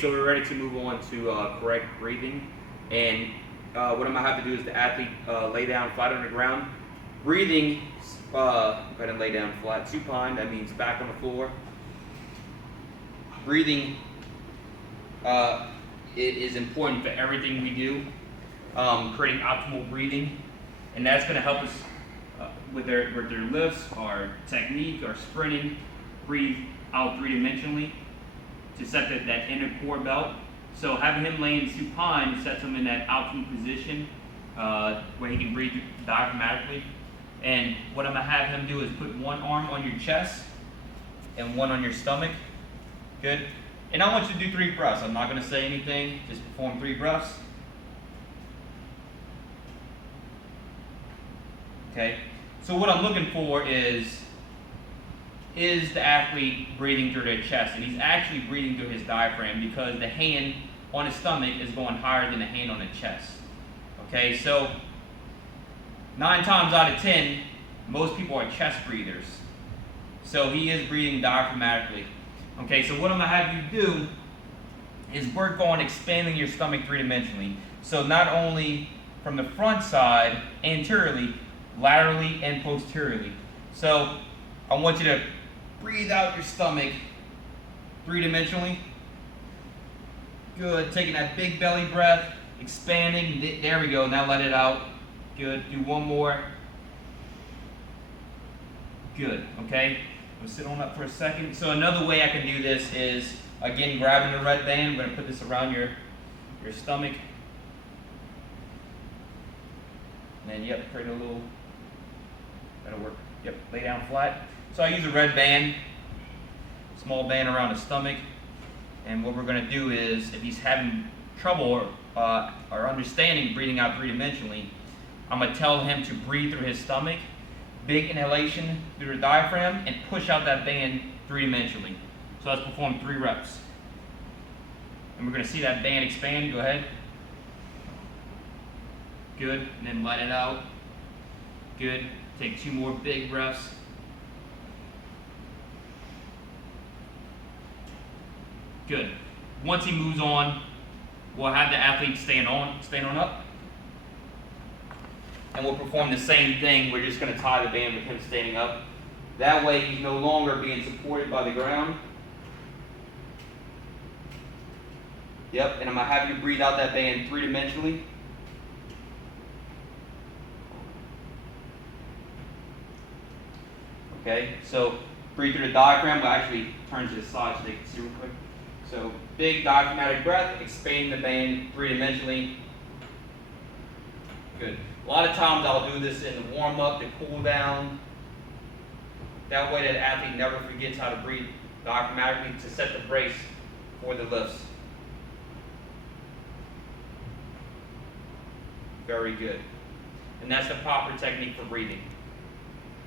So we're ready to move on to correct breathing, and what I'm gonna have to do is the athlete lay down flat on the ground. Breathing, go ahead and lay down flat, supine. That means back on the floor. Breathing it is important for everything we do. Creating optimal breathing, and that's gonna help us with their lifts, our technique, our sprinting. Breathe out three-dimensionally to set that inner core belt. So having him laying supine sets him in that optimal position where he can breathe diaphragmatically. And what I'm gonna have him do is put one arm on your chest and one on your stomach. Good. And I want you to do 3 breaths. I'm not gonna say anything, just perform 3 breaths. Okay. So what I'm looking for is the athlete breathing through their chest? And he's actually breathing through his diaphragm because the hand on his stomach is going higher than the hand on the chest. Okay, so 9 times out of 10, most people are chest breathers. So he is breathing diaphragmatically. Okay, so what I'm gonna have you do is work on expanding your stomach three-dimensionally. So not only from the front side, anteriorly, laterally, and posteriorly. So I want you to breathe out your stomach three-dimensionally. Good. Taking that big belly breath, expanding. There we go. Now let it out. Good. Do one more. Good. Okay. We'll sit on up for a second. So another way I can do this is, again, grabbing the red band. I'm going to put this around your stomach. And then, yep, create a little, that'll work. Yep, lay down flat. So I use a red band, small band around the stomach, and what we're going to do is, if he's having trouble or understanding breathing out three-dimensionally, I'm going to tell him to breathe through his stomach, big inhalation through the diaphragm, and push out that band three-dimensionally. So let's perform 3 reps. And we're going to see that band expand. Go ahead. Good. And then let it out. Good. Take 2 more big breaths. Good. Once he moves on, we'll have the athlete stand on up. And we'll perform the same thing. We're just going to tie the band with him standing up. That way he's no longer being supported by the ground. Yep, and I'm going to have you breathe out that band three-dimensionally. Okay, so breathe through the diaphragm. We'll actually turn to the side so they can see real quick. So big diaphragmatic breath, expand the band three-dimensionally. Good. A lot of times I'll do this in the warm-up, the cool down. That way that athlete never forgets how to breathe diaphragmatically to set the brace for the lifts. Very good. And that's the proper technique for breathing.